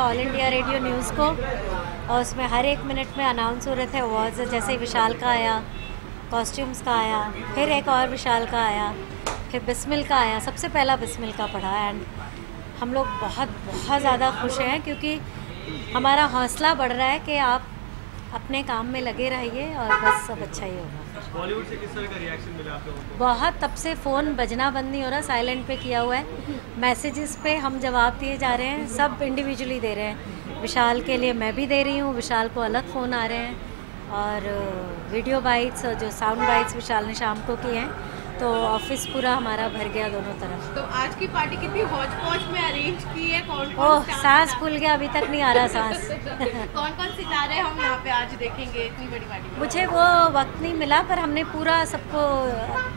किया all India radio news को, और उसमें हर एक मिनट में अनाउंस हो रहे थे अवार्ड्स। जैसे विशाल का आया, कॉस्ट्यूम्स का आया, फिर एक और विशाल का आया, फिर बिस्मिल का आया, सबसे पहला बिस्मिल का पढ़ा। एंड हम लोग बहुत बहुत ज़्यादा खुश हैं, क्योंकि हमारा हौसला बढ़ रहा है कि आप अपने काम में लगे रहिए और बस सब अच्छा ही होगा। बॉलीवुड से किस तरह का रिएक्शन मिला आप लोगों को? बहुत, तब से फ़ोन बजना बंद नहीं हो रहा, साइलेंट पे किया हुआ है। मैसेजेस पे हम जवाब दिए जा रहे हैं, सब इंडिविजुअली दे रहे हैं। विशाल के लिए मैं भी दे रही हूँ, विशाल को अलग फ़ोन आ रहे हैं। और वीडियो बाइट्स और जो साउंड बाइट्स विशाल ने शाम को किए हैं, तो ऑफिस पूरा हमारा भर गया दोनों तरफ। तो आज की पार्टी कितनी हौच पौच में अरेंज की है? कौन कौन ओह, सांस फूल गया, अभी तक नहीं आ रहा सांस। कौन कौन सितारे हम यहाँ पे आज देखेंगे इतनी बड़ी पार्टी में? मुझे वो वक्त नहीं मिला, पर हमने पूरा सबको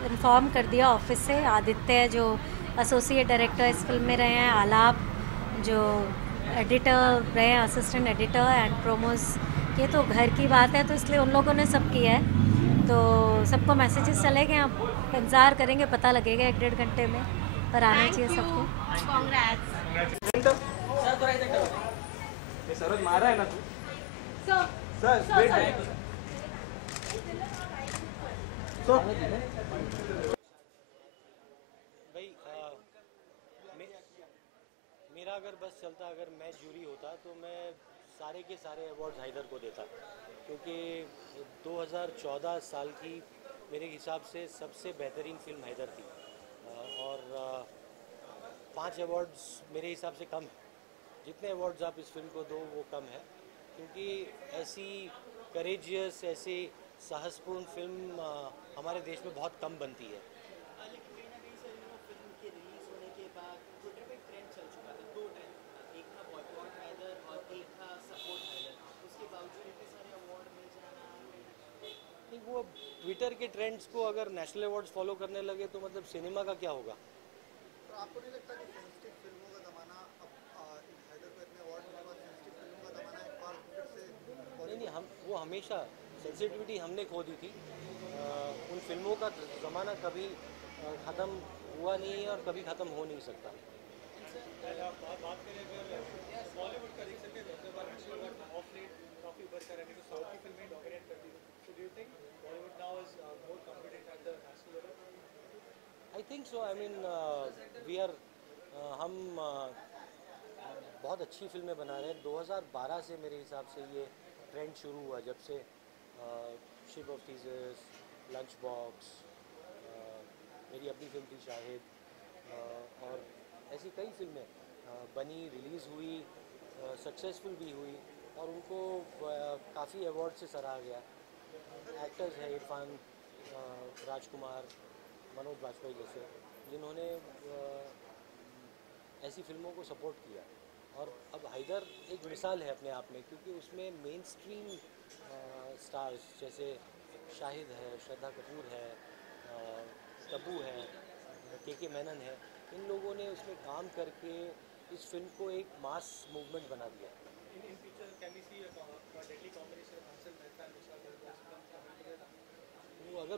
इन्फॉर्म कर दिया ऑफिस से। आदित्य जो एसोसिएट डायरेक्टर इस फिल्म में रहे हैं, आलाप जो एडिटर रहे हैं, असिस्टेंट एडिटर एंड प्रोमोज, ये तो घर की बात है, तो इसलिए उन लोगों ने सब किया है। तो सबको मैसेजेस चले गए, अब इंतज़ार करेंगे, पता लगेगा 1-1.5 घंटे में, पर आना चाहिए सबको। सरोज मारा है ना तू? भाई मेरा अगर बस चलता, अगर मैं जूरी होता तो मैं सारे के सारे अवार्ड्स हैदर को देता, क्योंकि 2014 साल की मेरे हिसाब से सबसे बेहतरीन फिल्म हैदर थी। और 5 अवार्ड्स मेरे हिसाब से कम है। जितने अवार्ड्स आप इस फिल्म को दो वो कम है, क्योंकि ऐसी करेजियस, ऐसी साहसपूर्ण फिल्म हमारे देश में बहुत कम बनती है। वो ट्विटर के ट्रेंड्स को अगर नेशनल अवार्ड्स फॉलो करने लगे तो मतलब सिनेमा का क्या होगा? तो आपको नहीं लगता कि सेंसिटिव फिल्मों का ज़माना अब हैदर को इतने अवार्ड मिलने के बाद सेंसिटिव फिल्मों का ज़माना एक बार फिर से? नहीं, हम वो हमेशा सेंसिटिविटी हमने खो दी थी। उन फिल्मों का ज़माना कभी ख़त्म हुआ नहीं है और कभी ख़त्म हो नहीं सकता। बात करें अगर बॉलीवुड का देख सकते हैं, ऑफ लेट काफ़ी ऊपर का रहने को साउथ की फिल्में डोमिनेट करती है। So do you think Bollywood now is more competent at the national level? I think so. I mean we are हम बहुत अच्छी फिल्में बना रहे हैं। 2012 से मेरे हिसाब से ये ट्रेंड शुरू हुआ, जब से ship of thesis, lunch box, मेरी अपनी फिल्म थी शाहिद, और ऐसी कई फिल्में बनी, रिलीज़ हुई, सक्सेसफुल भी हुई, और उनको काफ़ी अवार्ड से सराहा गया। एक्टर्स हैं इरफान, राजकुमार, मनोज बाजपेयी जैसे, जिन्होंने ऐसी फिल्मों को सपोर्ट किया। और अब हैदर एक मिसाल है अपने आप में, क्योंकि उसमें मेन स्ट्रीम स्टार्स जैसे शाहिद है, श्रद्धा कपूर है, तब्बू है, के मेनन है, इन लोगों ने उसमें काम करके इस फिल्म को एक मास मूवमेंट बना दिया। In future can we see a deadly combination of Hansal Mehta and Vishal together? वो अगर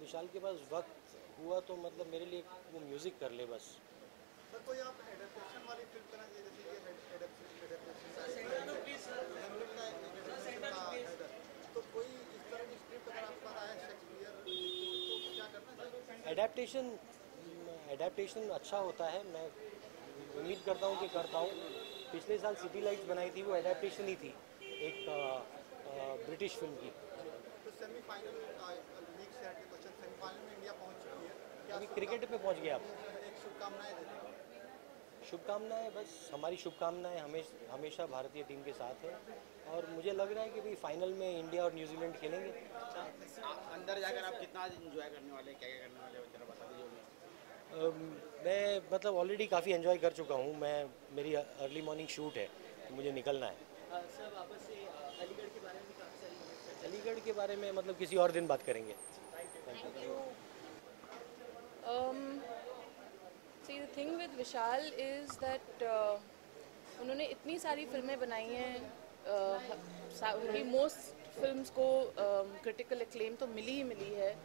विशाल के पास वक्त हुआ तो मतलब मेरे लिए वो म्यूज़िक कर ले बस। सर कोई आप एडेप्टेशन वाली फिल्म करना चाहिए, जैसे कि एडेप्टेशन तो कोई इस तरह की स्क्रिप्ट अगर आपके पास आया शेक्सपियर तो क्या करना चाहिए? एडेप्टेशन अच्छा होता है, मैं उम्मीद करता हूँ कि कर पाऊँ। पिछले साल सिटी लाइट्स बनाई थी, वो एडेप्टेशन ही थी एक ब्रिटिश फिल्म की। तो सेमीफाइनल लीग से हटके क्वेश्चन, सेमीफाइनल में इंडिया पहुंच चुकी है, क्या अभी क्रिकेट पे पहुँच गया आप? एक शुभकामनाएं देते हैं? शुभकामनाएं, बस हमारी शुभकामनाएं हमेशा भारतीय टीम के साथ है, और मुझे लग रहा है कि भाई फाइनल में इंडिया और न्यूजीलैंड खेलेंगे। अंदर जाकर आप कितना एंजॉय करने वाले हैं, क्या क्या करने वाले हैं, जरा बता दीजिए। मैं मतलब ऑलरेडी काफ़ी एंजॉय कर चुका हूँ। मेरी अर्ली मॉर्निंग शूट है, तो मुझे निकलना है। सर वापस से अलीगढ़ के बारे में भी काफ़ी सारी अलीगढ़ के बारे में मतलब किसी और दिन बात करेंगे। See, the thing with Vishal is that उन्होंने इतनी सारी फिल्में बनाई हैं, उनकी मोस्ट फिल्म्स को क्रिटिकल एक्लेम तो मिली ही मिली है,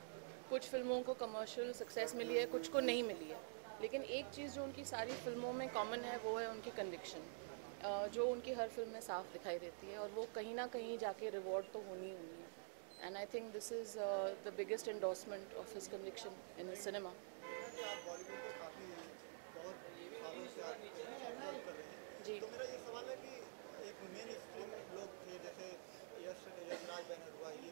कुछ फिल्मों को कमर्शियल सक्सेस मिली है, कुछ को नहीं मिली है, लेकिन एक चीज़ जो उनकी सारी फिल्मों में कॉमन है वो है उनकी कन्विक्शन। जो उनकी हर फिल्म में साफ दिखाई देती है, और वो कहीं ना कहीं जाके रिवॉर्ड तो होनी होनी है. And I think this is the biggest endorsement of his conviction in his cinema. आप बॉलीवुड को काफ़ी बहुत सालों से आप ऑब्जर्व कर रहे हैं, जी. तो मेरा ये सवाल है कि एक मेन स्ट्रीम लोग थे, जैसे यशराज बैनर हुआ, ये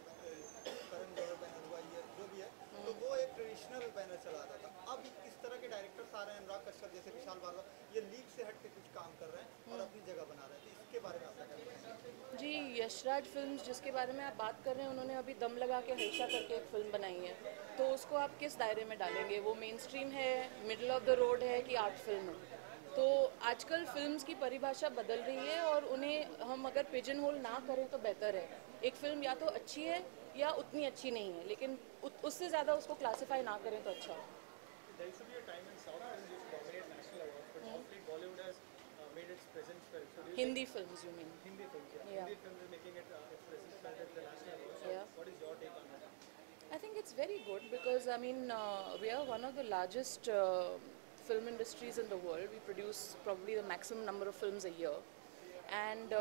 करण जौहर बैनर हुआ, ये जो भी है, तो वो एक ट्रेडिशनल बैनर चला रहा था. अब इस तरह के डायरेक्टर्स आ रहे हैं, अनुराग कश्यप जैसे, विशाल बारवा, ये लीग से हट के कुछ काम कर रहे हैं और अपनी जगह बना रहे हैं, तो इसके बारे में आप क्या कहते हैं? जी, यशराज फिल्म्स जिसके बारे में आप बात कर रहे हैं, उन्होंने अभी दम लगा के हर्षा करके एक फ़िल्म बनाई है, तो उसको आप किस दायरे में डालेंगे? वो मेन स्ट्रीम है, मिडल ऑफ द रोड है कि आर्ट फिल्म है? तो आजकल फिल्म्स की परिभाषा बदल रही है, और उन्हें हम अगर पिजन होल ना करें तो बेहतर है. एक फ़िल्म या तो अच्छी है या उतनी अच्छी नहीं है, लेकिन उससे ज़्यादा उसको क्लासीफाई ना करें तो अच्छा है. There used to be a time when South films used to dominate national awards, but of late Bollywood has made its presence felt. So do you Hindi films, you mean? think Hindi films, Yeah. Hindi films are making it its presence felt at the national awards. So Yeah. what is your take on that? I think it's very good because I mean we are one of the largest film industries in the world. We produce probably the maximum number of films a year, and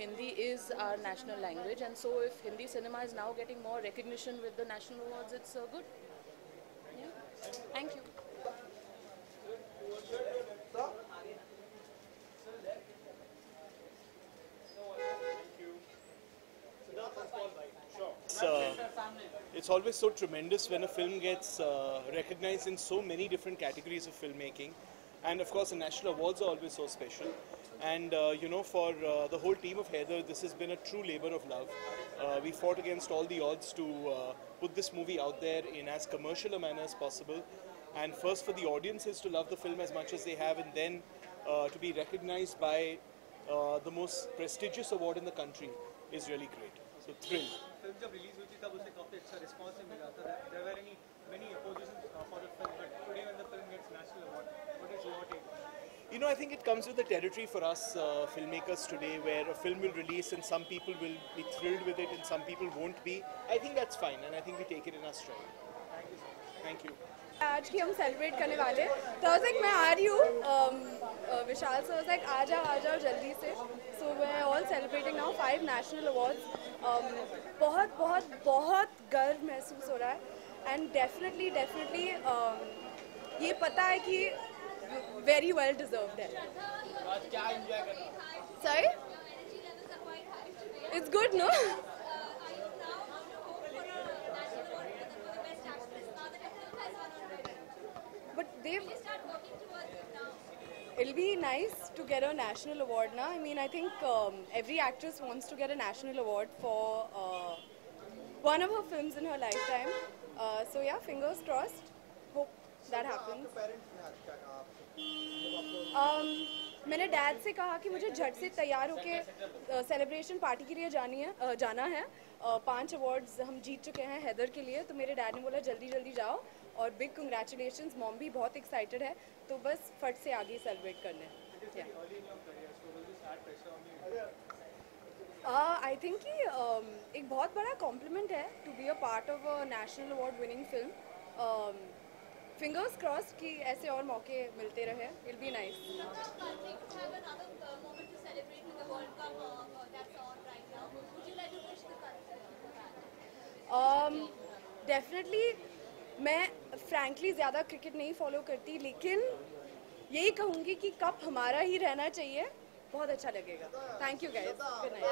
Hindi is our national language, and so if Hindi cinema is now getting more recognition with the national awards, it's good. Yeah. Thank you. It's always so tremendous when a film gets recognized in so many different categories of filmmaking, and of course the national awards are always so special. And for the whole team of Heather, this has been a true labor of love. We fought against all the odds to put this movie out there in as commercial a manner as possible, and first for the audiences to love the film as much as they have, and then to be recognized by the most prestigious award in the country is really great. So thrilled. Film जब release हुई थी तब उसे काफी अच्छा response मिला था. There were many oppositions for the film, but today when the film gets national award, what is your take on that? I think it comes with the territory for us filmmakers today, where a film will release and some people will be thrilled with it and some people won't be. I think that's fine, and I think we take it in our stride. Thank you. आज की हम celebrate करने वाले हैं, तो I was like मैं आ रही हूँ, विशाल सर वाज लाइक आ जाओ जल्दी से. So we are all celebrating now 5 national awards. बहुत बहुत बहुत गर्व महसूस हो रहा है, एंड डेफिनेटली ये पता है कि वेरी वेल डिजर्व्ड है. क्या एंजॉय कर रहे हो? Sorry, it's good no. But it'll be nice to get a national award now. I mean, I think every actress wants to get a national award for one of her films in her lifetime. So yeah, fingers crossed. Hope that happens. Parents ने आज क्या कहा आपसे? मैंने dad से कहा कि मुझे झट से तैयार होके सेलिब्रेशन पार्टी के लिए जाना है. 5 अवार्ड्स हम जीत चुके हैं हैदर के लिए, तो मेरे डैड ने बोला जल्दी जाओ, और बिग कंग्रेचुलेशंस. मॉम भी बहुत एक्साइटेड है, तो बस फट से आगे सेलिब्रेट करने. आई थिंक कि एक बहुत बड़ा कॉम्प्लीमेंट है to be a part of a national award winning film. Fingers crossed कि ऐसे और मौके मिलते रहे. It be nice. डेफिनेटली मैं फ्रैंकली ज़्यादा क्रिकेट नहीं फॉलो करती, लेकिन यही कहूँगी कि कप हमारा ही रहना चाहिए. बहुत अच्छा लगेगा. Thank you guys. Good night.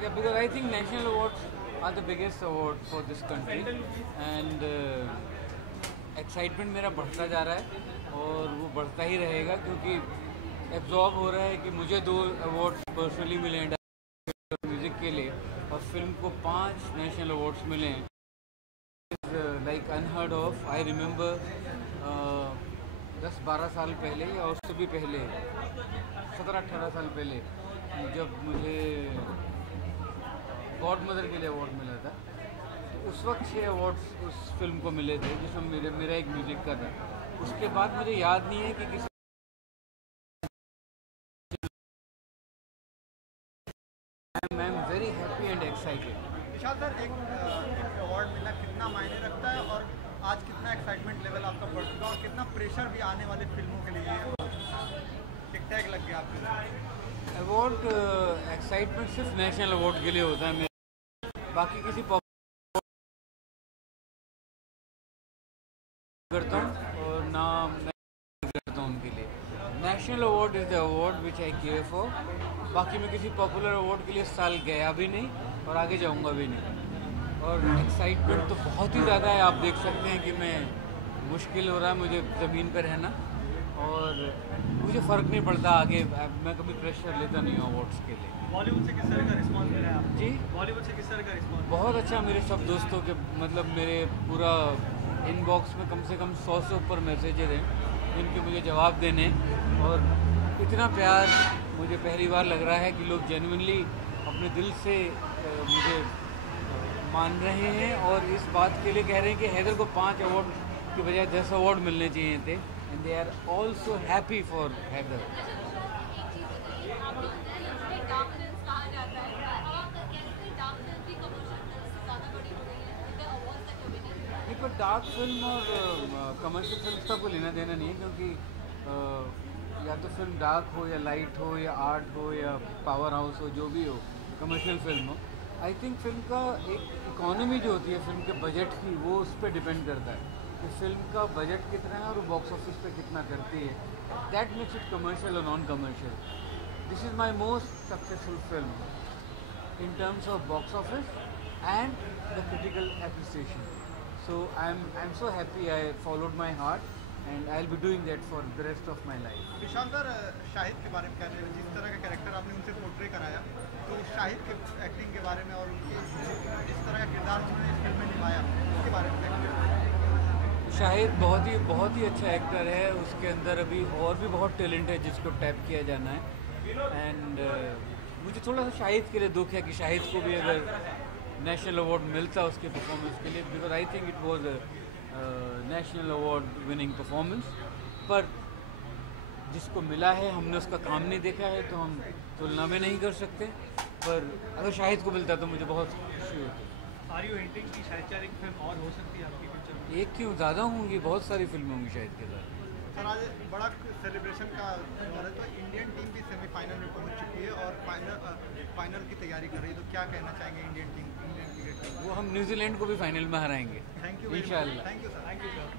Yeah, because I think national awards are the biggest award for this country and excitement मेरा बढ़ता जा रहा है और वो बढ़ता ही रहेगा क्योंकि एब्जॉर्ब हो रहा है कि मुझे 2 अवार्ड पर्सनली मिले हैं म्यूज़िक के लिए और फिल्म को 5 नेशनल अवार्ड्स मिले हैं. Like unheard of. I remember 10-12 साल पहले या उससे भी पहले 17-18 साल पहले जब मुझे गॉड मदर के लिए अवार्ड मिला था तो उस वक्त 6 अवार्ड्स उस फिल्म को मिले थे जिसमें मेरा एक म्यूज़िक का था. उसके बाद मुझे याद नहीं है कि किसी I am very happy and excited. Vishal sir, एक अवार्ड मिलना कितना मायने रखता है और आज कितना एक्साइटमेंट लेवल आपका बढ़ चुका और कितना प्रेशर भी आने वाले फिल्मों के लिए टिक टैग लग गया आपके? अवार्ड एक्साइटमेंट सिर्फ नेशनल अवार्ड के लिए होता है मेरे, बाकी किसी करता हूँ और ना मैं करता हूँ उनके लिए. National award is the award which I care for. बाकी मैं किसी पॉपुलर अवार्ड के लिए इस साल गया भी नहीं और आगे जाऊँगा भी नहीं. और एक्साइटमेंट तो बहुत ही ज़्यादा है. आप देख सकते हैं कि मैं मुश्किल हो रहा है मुझे ज़मीन पर रहना और मुझे फ़र्क नहीं पड़ता आगे. मैं कभी प्रेशर लेता नहीं हूँ अवार्ड्स के लिए. बॉलीवुड से किस तरह का रिस्पांस मिला है आपको? जी, बॉलीवुड से किस तरह का रिस्पांस? बहुत अच्छा. मेरे सब दोस्तों के मतलब मेरे पूरा इनबॉक्स में कम से कम 100 से ऊपर मैसेजेस हैं जिनके मुझे जवाब देने और इतना प्यार मुझे पहली बार लग रहा है कि लोग जेन्युइनली अपने दिल से मुझे मान रहे हैं और इस बात के लिए कह रहे हैं कि हैदर को 5 अवार्ड की बजाय 10 अवार्ड मिलने चाहिए थे and they are also happy for Haider. देखो, डार्क फिल्म और कमर्शियल फिल्म का कोई लेना देना नहीं है क्योंकि या तो फिल्म डार्क हो या लाइट हो या आर्ट हो या पावर हाउस हो, जो भी हो, कमर्शियल फिल्म हो. आई थिंक फिल्म का एक इकोनॉमी जो होती है फिल्म के बजट की, वो उस पर डिपेंड करता है कि फिल्म का बजट कितना है और वो बॉक्स ऑफिस पे कितना करती है. दैट मेक्स इट कमर्शियल और non commercial. This is my most successful film in terms of box office and the critical appreciation. So I'm so happy I followed my heart and I'll be doing that for the rest of my life. Vishal sir, Shahid के बारे में कहते हैं, जिस तरह का character आपने उनसे पोर्ट्रे कराया, तो शाहिद के एक्टिंग के बारे में और उनके जिस तरह का किरदार उन्होंने इस फिल्म में निभाया उसके बारे में क्या? शाहिद बहुत ही अच्छा एक्टर है. उसके अंदर अभी और भी बहुत टैलेंट है जिसको टैप किया जाना है. एंड मुझे थोड़ा सा शाहिद के लिए दुख है कि शाहिद को भी अगर नेशनल अवार्ड मिलता उसके परफॉर्मेंस के लिए, because I think it was national award winning performance. पर जिसको मिला है हमने उसका काम नहीं देखा है तो हम तुलना में नहीं कर सकते. पर अगर शाहिद को मिलता तो मुझे बहुत खुशी होती. आर यू हिंटिंग कि शायद एक फिल्म और हो सकती है आपकी पिक्चर में? एक क्यों, ज़्यादा होंगी, बहुत सारी फिल्में होंगी शाहिद के साथ. सर, आज बड़ा सेलिब्रेशन का दौर है, तो इंडियन टीम भी सेमीफाइनल में पहुंच चुकी है और फाइनल की तैयारी कर रही है, तो क्या कहना चाहेंगे इंडियन क्रिकेट टीम? वो हम न्यूजीलैंड को भी फाइनल में हराएंगे. थैंक यू, इंशाल्लाह. Thank you sir. Thank you sir.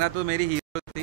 ना तो मेरी हीरो थी,